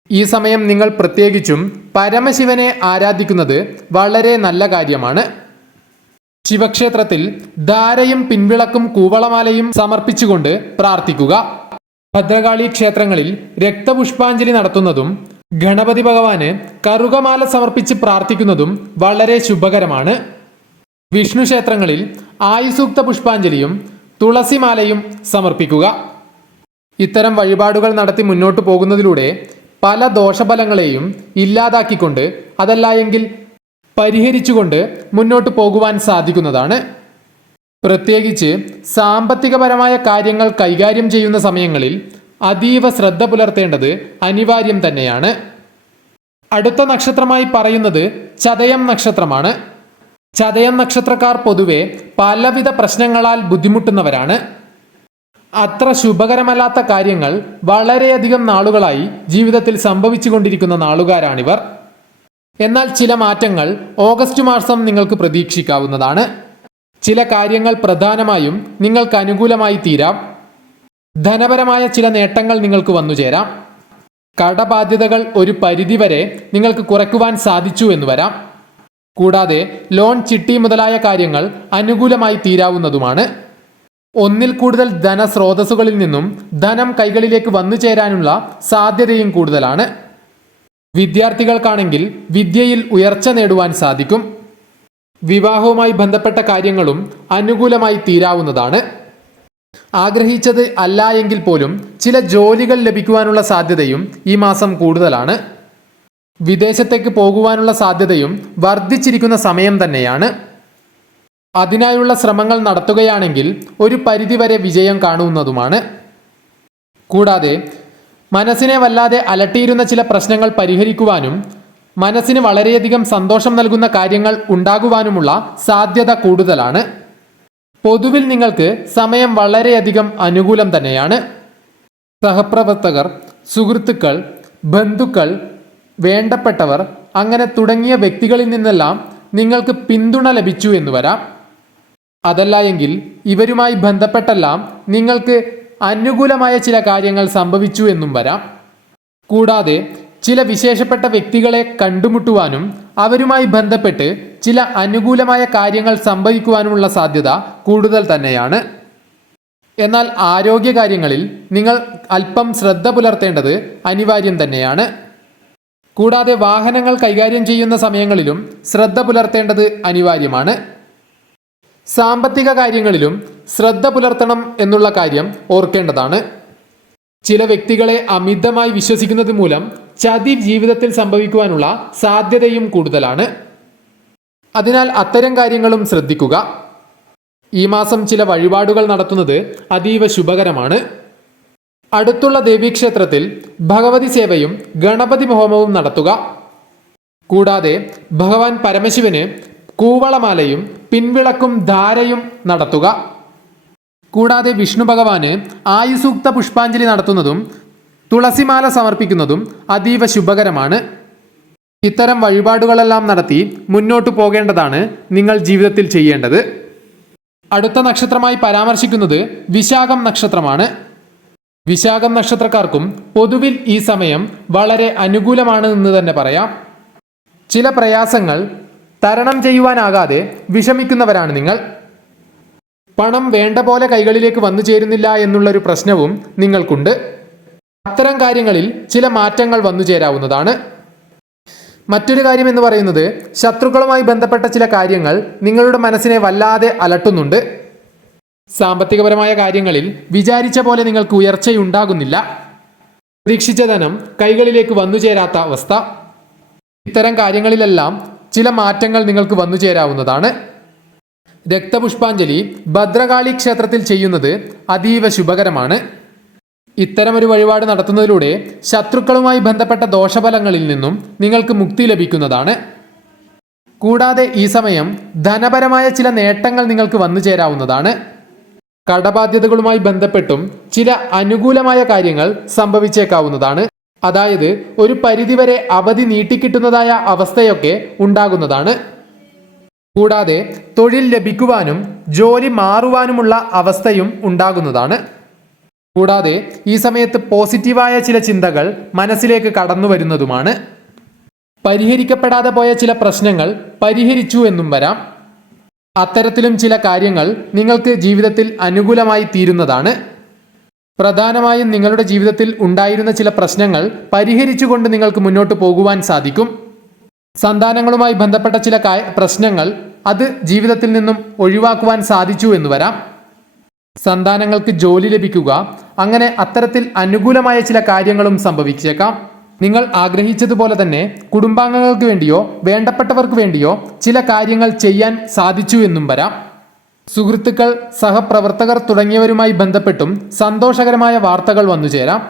ഈ സമയം നിങ്ങൾ പ്രത്യേകിച്ചും പരമശിവനെ ആരാധിക്കുന്നത് വളരെ നല്ല കാര്യമാണ്. ശിവക്ഷേത്രത്തിൽ ധാരയും പിൻവിളക്കും കൂവളമാലയും സമർപ്പിച്ചുകൊണ്ട് പ്രാർത്ഥിക്കുക. ഭദ്രകാളി ക്ഷേത്രങ്ങളിൽ രക്തപുഷ്പാഞ്ജലി നടത്തുന്നതും ഗണപതി ഭഗവാന് കറുകമാല സമർപ്പിച്ച് പ്രാർത്ഥിക്കുന്നതും വളരെ ശുഭകരമാണ്. വിഷ്ണു ക്ഷേത്രങ്ങളിൽ ആയുസൂക്ത പുഷ്പാഞ്ജലിയും തുളസിമാലയും സമർപ്പിക്കുക. ഇത്തരം വഴിപാടുകൾ നടത്തി മുന്നോട്ട് പോകുന്നതിലൂടെ പല ദോഷഫലങ്ങളെയും ഇല്ലാതാക്കിക്കൊണ്ട് അതല്ല എങ്കിൽ പരിഹരിച്ചുകൊണ്ട് മുന്നോട്ട് പോകുവാൻ സാധിക്കുന്നതാണ്. പ്രത്യേകിച്ച് സാമ്പത്തികപരമായ കാര്യങ്ങൾ കൈകാര്യം ചെയ്യുന്ന സമയങ്ങളിൽ അതീവ ശ്രദ്ധ പുലർത്തേണ്ടത് അനിവാര്യം തന്നെയാണ്. അടുത്ത നക്ഷത്രമായി പറയുന്നത് ചതയം നക്ഷത്രമാണ്. ചതയം നക്ഷത്രക്കാർ പൊതുവെ പലവിധ പ്രശ്നങ്ങളാൽ ബുദ്ധിമുട്ടുന്നവരാണ്. അത്ര ശുഭകരമല്ലാത്ത കാര്യങ്ങൾ വളരെയധികം നാളുകളായി ജീവിതത്തിൽ സംഭവിച്ചുകൊണ്ടിരിക്കുന്ന നാളുകാരാണിവർ. എന്നാൽ ചില മാറ്റങ്ങൾ ഓഗസ്റ്റ് മാസം നിങ്ങൾക്ക് പ്രതീക്ഷിക്കാവുന്നതാണ്. ചില കാര്യങ്ങൾ പ്രധാനമായും നിങ്ങൾക്ക് അനുകൂലമായി തീരാം. ധനപരമായ ചില നേട്ടങ്ങൾ നിങ്ങൾക്ക് വന്നുചേരാം. കടബാധ്യതകൾ ഒരു പരിധിവരെ നിങ്ങൾക്ക് കുറയ്ക്കുവാൻ സാധിച്ചു എന്ന് വരാം. കൂടാതെ ലോൺ, ചിട്ടി മുതലായ കാര്യങ്ങൾ അനുകൂലമായി തീരാവുന്നതുമാണ്. ഒന്നിൽ കൂടുതൽ ധനസ്രോതസ്സുകളിൽ നിന്നും ധനം കൈകളിലേക്ക് വന്നു ചേരാനുള്ള സാധ്യതയും കൂടുതലാണ്. വിദ്യാർത്ഥികൾക്കാണെങ്കിൽ വിദ്യയിൽ ഉയർച്ച നേടുവാൻ സാധിക്കും. വിവാഹവുമായി ബന്ധപ്പെട്ട കാര്യങ്ങളും അനുകൂലമായി തീരാവുന്നതാണ്. ആഗ്രഹിച്ചത് അല്ല എങ്കിൽ പോലും ചില ജോലികൾ ലഭിക്കുവാനുള്ള സാധ്യതയും ഈ മാസം കൂടുതലാണ്. വിദേശത്തേക്ക് പോകുവാനുള്ള സാധ്യതയും വർദ്ധിച്ചിരിക്കുന്ന സമയം തന്നെയാണ്. അതിനായുള്ള ശ്രമങ്ങൾ നടത്തുകയാണെങ്കിൽ ഒരു പരിധിവരെ വിജയം കാണുന്നതുമാണ്. കൂടാതെ മനസ്സിനെ വല്ലാതെ അലട്ടിയിരുന്ന ചില പ്രശ്നങ്ങൾ പരിഹരിക്കുവാനും മനസ്സിന് വളരെയധികം സന്തോഷം നൽകുന്ന കാര്യങ്ങൾ ഉണ്ടാകുവാനുമുള്ള സാധ്യത കൂടുതലാണ്. പൊതുവിൽ നിങ്ങൾക്ക് സമയം വളരെയധികം അനുകൂലം തന്നെയാണ്. സഹപ്രവർത്തകർ, സുഹൃത്തുക്കൾ, ബന്ധുക്കൾ, വേണ്ടപ്പെട്ടവർ അങ്ങനെ തുടങ്ങിയ വ്യക്തികളിൽ നിന്നെല്ലാം നിങ്ങൾക്ക് പിന്തുണ ലഭിച്ചു എന്ന് വരാം. അതല്ല എങ്കിൽ ഇവരുമായി ബന്ധപ്പെട്ടെല്ലാം നിങ്ങൾക്ക് അനുകൂലമായ ചില കാര്യങ്ങൾ സംഭവിച്ചു എന്നും വരാം. കൂടാതെ ചില വിശേഷപ്പെട്ട വ്യക്തികളെ കണ്ടുമുട്ടുവാനും അവരുമായി ബന്ധപ്പെട്ട് ചില അനുകൂലമായ കാര്യങ്ങൾ സംഭവിക്കുവാനുമുള്ള സാധ്യത കൂടുതൽ തന്നെയാണ്. എന്നാൽ ആരോഗ്യകാര്യങ്ങളിൽ നിങ്ങൾ അല്പം ശ്രദ്ധ പുലർത്തേണ്ടത് അനിവാര്യം തന്നെയാണ്. കൂടാതെ വാഹനങ്ങൾ കൈകാര്യം ചെയ്യുന്ന സമയങ്ങളിലും ശ്രദ്ധ പുലർത്തേണ്ടത് അനിവാര്യമാണ്. സാമ്പത്തിക കാര്യങ്ങളിലും ശ്രദ്ധ പുലർത്തണം എന്നുള്ള കാര്യം ഓർക്കേണ്ടതാണ്. ചില വ്യക്തികളെ അമിതമായി വിശ്വസിക്കുന്നത് മൂലം ചതി ജീവിതത്തിൽ സംഭവിക്കുവാനുള്ള സാധ്യതയും കൂടുതലാണ്. അതിനാൽ അത്തരം കാര്യങ്ങളും ശ്രദ്ധിക്കുക. ഈ മാസം ചില വഴിപാടുകൾ നടത്തുന്നത് അതീവ ശുഭകരമാണ്. അടുത്തുള്ള ദേവീക്ഷേത്രത്തിൽ ഭഗവതി സേവയും ഗണപതി ഹോമവും നടത്തുക. കൂടാതെ ഭഗവാൻ പരമശിവന് കൂവളമാലയും പിൻവിളക്കും ധാരയും നടത്തുക. കൂടാതെ വിഷ്ണു ഭഗവാന് ആയുസൂക്ത പുഷ്പാഞ്ജലി നടത്തുന്നതും തുളസിമാല സമർപ്പിക്കുന്നതും അതീവ ശുഭകരമാണ്. ഇത്തരം വഴിപാടുകളെല്ലാം നടത്തി മുന്നോട്ടു പോകേണ്ടതാണ് നിങ്ങൾ ജീവിതത്തിൽ ചെയ്യേണ്ടത്. അടുത്ത നക്ഷത്രമായി പരാമർശിക്കുന്നത് വിശാഖം നക്ഷത്രമാണ്. വിശാഖം നക്ഷത്രക്കാർക്കും പൊതുവിൽ ഈ സമയം വളരെ അനുകൂലമാണ് എന്ന് തന്നെ പറയാം. ചില പ്രയാസങ്ങൾ തരണം ചെയ്യുവാനാകാതെ വിഷമിക്കുന്നവരാണ് നിങ്ങൾ. പണം വേണ്ട പോലെ കൈകളിലേക്ക് വന്നു ചേരുന്നില്ല എന്നുള്ളൊരു പ്രശ്നവും നിങ്ങൾക്കുണ്ട്. അത്തരം കാര്യങ്ങളിൽ ചില മാറ്റങ്ങൾ വന്നു ചേരാവുന്നതാണ്. മറ്റൊരു കാര്യം എന്ന് പറയുന്നത് ശത്രുക്കളുമായി ബന്ധപ്പെട്ട ചില കാര്യങ്ങൾ നിങ്ങളുടെ മനസ്സിനെ വല്ലാതെ അലട്ടുന്നുണ്ട്. സാമ്പത്തികപരമായ കാര്യങ്ങളിൽ വിചാരിച്ച പോലെ നിങ്ങൾക്ക് ഉയർച്ചയുണ്ടാകുന്നില്ല. പ്രതീക്ഷിച്ച ധനം കൈകളിലേക്ക് വന്നു ചേരാത്ത അവസ്ഥ. ഇത്തരം കാര്യങ്ങളിലെല്ലാം ചില മാറ്റങ്ങൾ നിങ്ങൾക്ക് വന്നു ചേരാവുന്നതാണ്. രക്തപുഷ്പാഞ്ജലി ഭദ്രകാളി ക്ഷേത്രത്തിൽ ചെയ്യുന്നത് അതീവ ശുഭകരമാണ്. ഇത്തരമൊരു വഴിപാട് നടത്തുന്നതിലൂടെ ശത്രുക്കളുമായി ബന്ധപ്പെട്ട ദോഷഫലങ്ങളിൽ നിന്നും നിങ്ങൾക്ക് മുക്തി ലഭിക്കുന്നതാണ്. കൂടാതെ ഈ സമയം ധനപരമായ ചില നേട്ടങ്ങൾ നിങ്ങൾക്ക് വന്നു ചേരാവുന്നതാണ്. കടബാധ്യതകളുമായി ബന്ധപ്പെട്ടും ചില അനുകൂലമായ കാര്യങ്ങൾ സംഭവിച്ചേക്കാവുന്നതാണ്. അതായത് ഒരു പരിധിവരെ അവധി നീട്ടിക്കിട്ടുന്നതായ അവസ്ഥയൊക്കെ ഉണ്ടാകുന്നതാണ്. കൂടാതെ തൊഴിൽ ലഭിക്കുവാനും ജോലി മാറുവാനുമുള്ള അവസ്ഥയും ഉണ്ടാകുന്നതാണ്. കൂടാതെ ഈ സമയത്ത് പോസിറ്റീവായ ചില ചിന്തകൾ മനസ്സിലേക്ക് കടന്നു വരുന്നതുമാണ്. പരിഹരിക്കപ്പെടാതെ പോയ ചില പ്രശ്നങ്ങൾ പരിഹരിച്ചു എന്നും വരാം. അത്തരത്തിലും ചില കാര്യങ്ങൾ നിങ്ങൾക്ക് ജീവിതത്തിൽ അനുകൂലമായി തീരുന്നതാണ്. പ്രധാനമായും നിങ്ങളുടെ ജീവിതത്തിൽ ഉണ്ടായിരുന്ന ചില പ്രശ്നങ്ങൾ പരിഹരിച്ചുകൊണ്ട് നിങ്ങൾക്ക് മുന്നോട്ട് പോകുവാൻ സാധിക്കും. സന്താനങ്ങളുമായി ബന്ധപ്പെട്ട ചില പ്രശ്നങ്ങൾ അത് ജീവിതത്തിൽ നിന്നും ഒഴിവാക്കുവാൻ സാധിച്ചു എന്ന് വരാം. സന്താനങ്ങൾക്ക് ജോലി ലഭിക്കുക, അങ്ങനെ അത്തരത്തിൽ അനുകൂലമായ ചില കാര്യങ്ങളും സംഭവിച്ചേക്കാം. നിങ്ങൾ ആഗ്രഹിച്ചതുപോലെ തന്നെ കുടുംബാംഗങ്ങൾക്ക് വേണ്ടിയോ വേണ്ടപ്പെട്ടവർക്ക് വേണ്ടിയോ ചില കാര്യങ്ങൾ ചെയ്യാൻ സാധിച്ചു എന്നും വരാം. സുഹൃത്തുക്കൾ, സഹപ്രവർത്തകർ തുടങ്ങിയവരുമായി ബന്ധപ്പെട്ടും സന്തോഷകരമായ വാർത്തകൾ വന്നുചേരാം.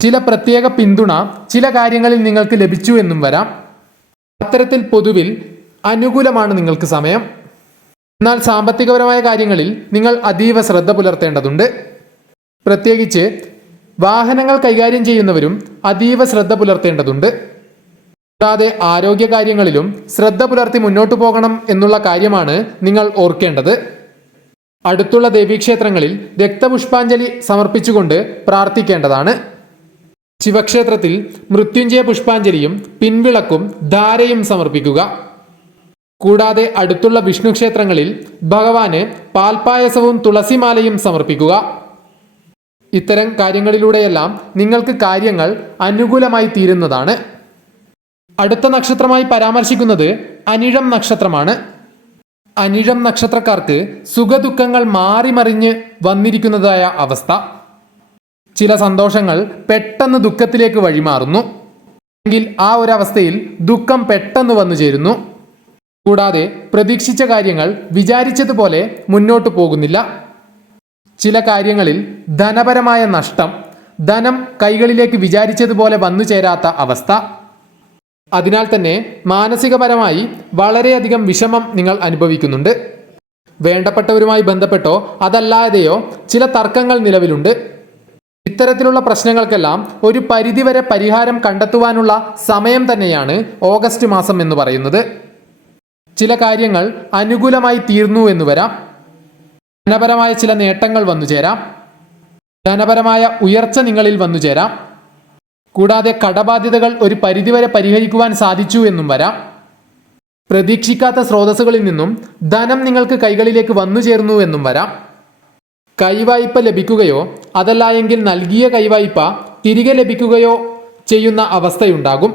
ചില പ്രത്യേക പിന്തുണ ചില കാര്യങ്ങളിൽ നിങ്ങൾക്ക് ലഭിച്ചു എന്നും വരാം. അത്തരത്തിൽ പൊതുവിൽ അനുകൂലമാണ് നിങ്ങൾക്ക് സമയം. എന്നാൽ സാമ്പത്തികപരമായ കാര്യങ്ങളിൽ നിങ്ങൾ അതീവ ശ്രദ്ധ പുലർത്തേണ്ടതുണ്ട്. പ്രത്യേകിച്ച് വാഹനങ്ങൾ കൈകാര്യം ചെയ്യുന്നവരും അതീവ ശ്രദ്ധ പുലർത്തേണ്ടതുണ്ട്. കൂടാതെ ആരോഗ്യകാര്യങ്ങളിലും ശ്രദ്ധ പുലർത്തി മുന്നോട്ടു പോകണം എന്നുള്ള കാര്യമാണ് നിങ്ങൾ ഓർക്കേണ്ടത്. അടുത്തുള്ള ദേവീക്ഷേത്രങ്ങളിൽ രക്തപുഷ്പാഞ്ജലി സമർപ്പിച്ചുകൊണ്ട് പ്രാർത്ഥിക്കേണ്ടതാണ്. ശിവക്ഷേത്രത്തിൽ മൃത്യുഞ്ജയ പുഷ്പാഞ്ജലിയും പിൻവിളക്കും ധാരയും സമർപ്പിക്കുക. കൂടാതെ അടുത്തുള്ള വിഷ്ണു ക്ഷേത്രങ്ങളിൽ ഭഗവാന് പാൽപായസവും തുളസിമാലയും സമർപ്പിക്കുക. ഇത്തരം കാര്യങ്ങളിലൂടെയെല്ലാം നിങ്ങൾക്ക് കാര്യങ്ങൾ അനുകൂലമായി തീരുന്നതാണ്. അടുത്ത നക്ഷത്രമായി പരാമർശിക്കുന്നത് അനിഴം നക്ഷത്രമാണ്. അനിഴം നക്ഷത്രക്കാർക്ക് സുഖദുഃഖങ്ങൾ മാറിമറിഞ്ഞ് വന്നിരിക്കുന്നതായ അവസ്ഥ. ചില സന്തോഷങ്ങൾ പെട്ടെന്ന് ദുഃഖത്തിലേക്ക് വഴിമാറുന്നു. എങ്കിൽ ആ ഒരവസ്ഥയിൽ ദുഃഖം പെട്ടെന്ന് വന്നു ചേരുന്നു. കൂടാതെ പ്രതീക്ഷിച്ച കാര്യങ്ങൾ വിചാരിച്ചതുപോലെ മുന്നോട്ട് പോകുന്നില്ല. ചില കാര്യങ്ങളിൽ ധനപരമായ നഷ്ടം, ധനം കൈകളിലേക്ക് വിചാരിച്ചതുപോലെ വന്നു ചേരാത്ത അവസ്ഥ. അതിനാൽ തന്നെ മാനസികപരമായി വളരെയധികം വിഷമം നിങ്ങൾ അനുഭവിക്കുന്നുണ്ട്. വേണ്ടപ്പെട്ടവരുമായി ബന്ധപ്പെട്ടോ അതല്ലാതെയോ ചില തർക്കങ്ങൾ നിലവിലുണ്ട്. ഇത്തരത്തിലുള്ള പ്രശ്നങ്ങൾക്കെല്ലാം ഒരു പരിധിവരെ പരിഹാരം കണ്ടെത്തുവാനുള്ള സമയം തന്നെയാണ് ഓഗസ്റ്റ് മാസം എന്ന് പറയുന്നത്. ചില കാര്യങ്ങൾ അനുകൂലമായി തീർന്നു എന്ന് വരാം. ധനപരമായ ചില നേട്ടങ്ങൾ വന്നുചേരാം. ധനപരമായ ഉയർച്ച നിങ്ങളിൽ വന്നുചേരാം. കൂടാതെ കടബാധ്യതകൾ ഒരു പരിധിവരെ പരിഹരിക്കുവാൻ സാധിച്ചു എന്നും വരാം. പ്രതീക്ഷിക്കാത്ത സ്രോതസ്സുകളിൽ നിന്നും ധനം നിങ്ങൾക്ക് കൈകളിലേക്ക് വന്നു ചേർന്നു എന്നും വരാം. കൈവായ്പ ലഭിക്കുകയോ അതല്ല എങ്കിൽ നൽകിയ കൈവായ്പ തിരികെ ലഭിക്കുകയോ ചെയ്യുന്ന അവസ്ഥയുണ്ടാകും.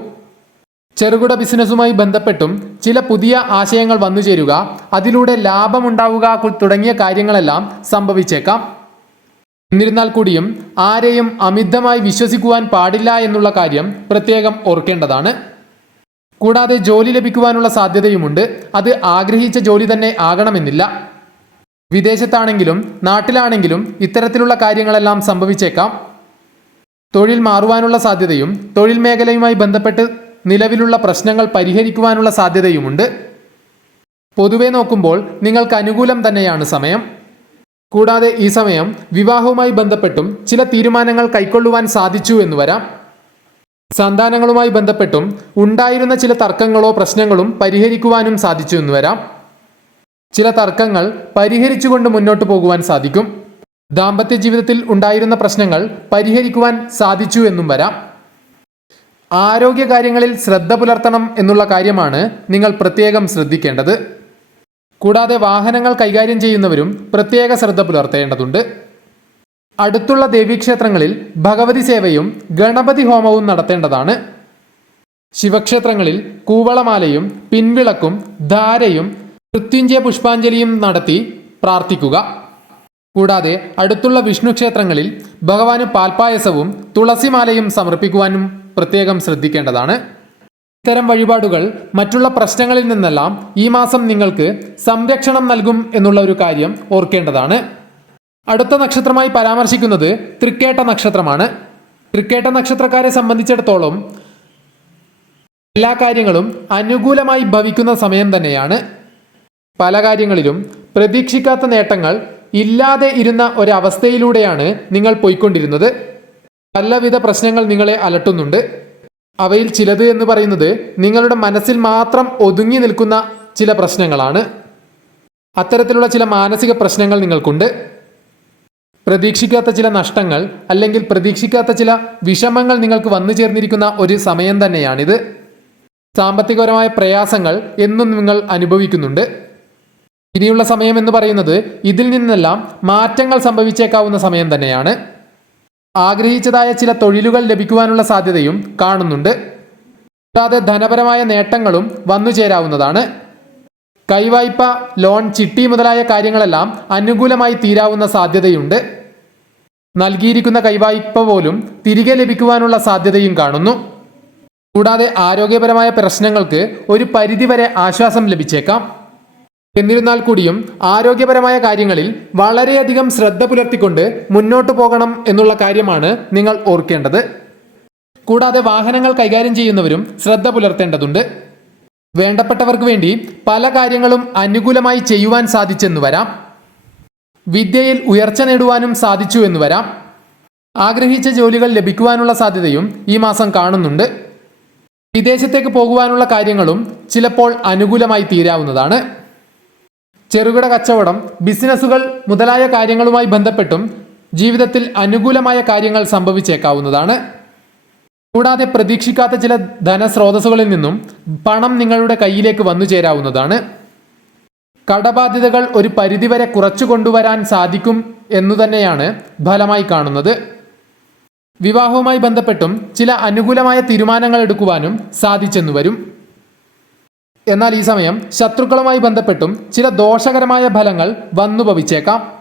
ചെറുകിട ബിസിനസ്സുമായി ബന്ധപ്പെട്ടും ചില പുതിയ ആശയങ്ങൾ വന്നു ചേരുക, അതിലൂടെ ലാഭമുണ്ടാവുക തുടങ്ങിയ കാര്യങ്ങളെല്ലാം സംഭവിച്ചേക്കാം. എന്നിരുന്നാൽ കൂടിയും ആരെയും അമിതമായി വിശ്വസിക്കുവാൻ പാടില്ല എന്നുള്ള കാര്യം പ്രത്യേകം ഓർക്കേണ്ടതാണ്. കൂടാതെ ജോലി ലഭിക്കുവാനുള്ള സാധ്യതയുമുണ്ട്. അത് ആഗ്രഹിച്ച ജോലി തന്നെ ആകണമെന്നില്ല. വിദേശത്താണെങ്കിലും നാട്ടിലാണെങ്കിലും ഇത്തരത്തിലുള്ള കാര്യങ്ങളെല്ലാം സംഭവിച്ചേക്കാം. തൊഴിൽ മാറുവാനുള്ള സാധ്യതയും തൊഴിൽ മേഖലയുമായി ബന്ധപ്പെട്ട് നിലവിലുള്ള പ്രശ്നങ്ങൾ പരിഹരിക്കുവാനുള്ള സാധ്യതയുമുണ്ട്. പൊതുവെ നോക്കുമ്പോൾ നിങ്ങൾക്ക് അനുകൂലം തന്നെയാണ് സമയം. കൂടാതെ ഈ സമയം വിവാഹവുമായി ബന്ധപ്പെട്ടും ചില തീരുമാനങ്ങൾ കൈക്കൊള്ളുവാൻ സാധിച്ചു എന്ന് വരാം. സന്താനങ്ങളുമായി ബന്ധപ്പെട്ടും ഉണ്ടായിരുന്ന ചില തർക്കങ്ങളോ പ്രശ്നങ്ങളും പരിഹരിക്കുവാനും സാധിച്ചു എന്ന് വരാം. ചില തർക്കങ്ങൾ പരിഹരിച്ചുകൊണ്ട് മുന്നോട്ട് പോകുവാൻ സാധിക്കും. ദാമ്പത്യ ജീവിതത്തിൽ ഉണ്ടായിരുന്ന പ്രശ്നങ്ങൾ പരിഹരിക്കുവാൻ സാധിച്ചു എന്നും വരാം. ആരോഗ്യകാര്യങ്ങളിൽ ശ്രദ്ധ പുലർത്തണം എന്നുള്ള കാര്യമാണ് നിങ്ങൾ പ്രത്യേകം ശ്രദ്ധിക്കേണ്ടത്. കൂടാതെ വാഹനങ്ങൾ കൈകാര്യം ചെയ്യുന്നവരും പ്രത്യേക ശ്രദ്ധ പുലർത്തേണ്ടതുണ്ട്. അടുത്തുള്ള ദേവീക്ഷേത്രങ്ങളിൽ ഭഗവതി സേവയും ഗണപതി ഹോമവും നടത്തേണ്ടതാണ്. ശിവക്ഷേത്രങ്ങളിൽ കൂവളമാലയും പിൻവിളക്കും ധാരയും മൃത്യുഞ്ജയ പുഷ്പാഞ്ജലിയും നടത്തി പ്രാർത്ഥിക്കുക. കൂടാതെ അടുത്തുള്ള വിഷ്ണു ക്ഷേത്രങ്ങളിൽ ഭഗവാന് പാൽപായസവും തുളസിമാലയും സമർപ്പിക്കുവാനും പ്രത്യേകം ശ്രദ്ധിക്കേണ്ടതാണ്. ഇത്തരം വഴിപാടുകൾ മറ്റുള്ള പ്രശ്നങ്ങളിൽ നിന്നെല്ലാം ഈ മാസം നിങ്ങൾക്ക് സംരക്ഷണം നൽകും എന്നുള്ള ഒരു കാര്യം ഓർക്കേണ്ടതാണ്. അടുത്ത നക്ഷത്രമായി പരാമർശിക്കുന്നത് തൃക്കേട്ട നക്ഷത്രമാണ്. തൃക്കേട്ട നക്ഷത്രക്കാരെ സംബന്ധിച്ചിടത്തോളം എല്ലാ കാര്യങ്ങളും അനുകൂലമായി ഭവിക്കുന്ന സമയം തന്നെയാണ്. പല കാര്യങ്ങളിലും പ്രതീക്ഷിക്കാത്ത നേട്ടങ്ങൾ ഇല്ലാതെ ഇരുന്ന ഒരവസ്ഥയിലൂടെയാണ് നിങ്ങൾ പോയിക്കൊണ്ടിരുന്നത്. പലവിധ പ്രശ്നങ്ങൾ നിങ്ങളെ അലട്ടുന്നുണ്ട്. അവയിൽ ചിലത് എന്ന് പറയുന്നത് നിങ്ങളുടെ മനസ്സിൽ മാത്രം ഒതുങ്ങി നിൽക്കുന്ന ചില പ്രശ്നങ്ങളാണ്. അത്തരത്തിലുള്ള ചില മാനസിക പ്രശ്നങ്ങൾ നിങ്ങൾക്കുണ്ട്. പ്രതീക്ഷിക്കാത്ത ചില നഷ്ടങ്ങൾ അല്ലെങ്കിൽ പ്രതീക്ഷിക്കാത്ത ചില വിഷമങ്ങൾ നിങ്ങൾക്ക് വന്നു ചേർന്നിരിക്കുന്ന ഒരു സമയം തന്നെയാണിത്. സാമ്പത്തികപരമായ പ്രയാസങ്ങൾ എന്നും നിങ്ങൾ അനുഭവിക്കുന്നുണ്ട്. ഇനിയുള്ള സമയം എന്ന് പറയുന്നത് ഇതിൽ നിന്നെല്ലാം മാറ്റങ്ങൾ സംഭവിച്ചേക്കാവുന്ന സമയം തന്നെയാണ്. ആഗ്രഹിച്ചതായ ചില തൊഴിലുകൾ ലഭിക്കുവാനുള്ള സാധ്യതയും കാണുന്നുണ്ട്. കൂടാതെ ധനപരമായ നേട്ടങ്ങളും വന്നു ചേരാവുന്നതാണ്. കൈവായ്പ, ലോൺ, ചിട്ടി മുതലായ കാര്യങ്ങളെല്ലാം അനുകൂലമായി തീരാവുന്ന സാധ്യതയുണ്ട്. നൽകിയിരിക്കുന്ന കൈവായ്പ പോലും തിരികെ ലഭിക്കുവാനുള്ള സാധ്യതയും കാണുന്നു. കൂടാതെ ആരോഗ്യപരമായ പ്രശ്നങ്ങൾക്ക് ഒരു പരിധിവരെ ആശ്വാസം ലഭിച്ചേക്കാം. എന്നിരുന്നാൽ കൂടിയും ആരോഗ്യപരമായ കാര്യങ്ങളിൽ വളരെയധികം ശ്രദ്ധ പുലർത്തിക്കൊണ്ട് മുന്നോട്ട് പോകണം എന്നുള്ള കാര്യമാണ് നിങ്ങൾ ഓർക്കേണ്ടത്. കൂടാതെ വാഹനങ്ങൾ കൈകാര്യം ചെയ്യുന്നവരും ശ്രദ്ധ പുലർത്തേണ്ടതുണ്ട്. വേണ്ടപ്പെട്ടവർക്ക് വേണ്ടി പല കാര്യങ്ങളും അനുകൂലമായി ചെയ്യുവാൻ സാധിച്ചെന്നു വരാം. വിദ്യയിൽ ഉയർച്ച നേടുവാനും സാധിച്ചു എന്ന് വരാം. ആഗ്രഹിച്ച ജോലികൾ ലഭിക്കുവാനുള്ള സാധ്യതയും ഈ മാസം കാണുന്നുണ്ട്. വിദേശത്തേക്ക് പോകുവാനുള്ള കാര്യങ്ങളും ചിലപ്പോൾ അനുകൂലമായി തീരാവുന്നതാണ്. ചെറുകിട കച്ചവടം, ബിസിനസ്സുകൾ മുതലായ കാര്യങ്ങളുമായി ബന്ധപ്പെട്ടും ജീവിതത്തിൽ അനുകൂലമായ കാര്യങ്ങൾ സംഭവിച്ചേക്കാവുന്നതാണ്. കൂടാതെ പ്രതീക്ഷിക്കാത്ത ചില ധനസ്രോതസ്സുകളിൽ നിന്നും പണം നിങ്ങളുടെ കയ്യിലേക്ക് വന്നു ചേരാവുന്നതാണ്. കടബാധ്യതകൾ ഒരു പരിധിവരെ കുറച്ചു കൊണ്ടുവരാൻ സാധിക്കും എന്നു തന്നെയാണ് ഫലമായി കാണുന്നത്. വിവാഹവുമായി ബന്ധപ്പെട്ടും ചില അനുകൂലമായ തീരുമാനങ്ങൾ എടുക്കുവാനും സാധിച്ചെന്നു വരും. എന്നാൽ ഈ സമയം ശത്രുക്കളുമായി ബന്ധപ്പെട്ടും ചില ദോഷകരമായ ഫലങ്ങൾ വന്നു ഭവിച്ചേക്കാം.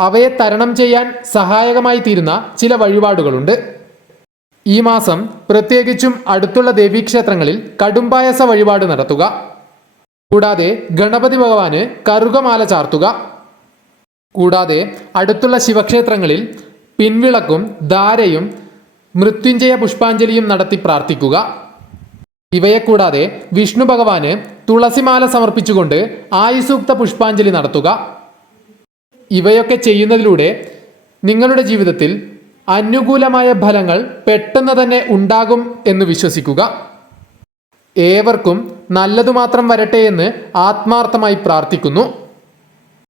അവയെ തരണം ചെയ്യാൻ സഹായകമായി തീരുന്ന ചില വഴിപാടുകളുണ്ട്. ഈ മാസം പ്രത്യേകിച്ചും അടുത്തുള്ള ദേവീക്ഷേത്രങ്ങളിൽ കടുംപായസ വഴിപാട് നടത്തുക. കൂടാതെ ഗണപതി ഭഗവാന് കറുകമാല ചാർത്തുക. കൂടാതെ അടുത്തുള്ള ശിവക്ഷേത്രങ്ങളിൽ പിൻവിളക്കും ധാരയും മൃത്യുഞ്ജയ പുഷ്പാഞ്ജലിയും നടത്തി പ്രാർത്ഥിക്കുക. ഇവയെ കൂടാതെ വിഷ്ണു ഭഗവാന് തുളസിമാല സമർപ്പിച്ചുകൊണ്ട് ആയുസൂക്ത പുഷ്പാഞ്ജലി നടത്തുക. ഇവയൊക്കെ ചെയ്യുന്നതിലൂടെ നിങ്ങളുടെ ജീവിതത്തിൽ അനുകൂലമായ ഫലങ്ങൾ പെട്ടെന്ന് തന്നെ ഉണ്ടാകും എന്ന് വിശ്വസിക്കുക. ഏവർക്കും നല്ലതു മാത്രം വരട്ടെ എന്ന് ആത്മാർത്ഥമായി പ്രാർത്ഥിക്കുന്നു.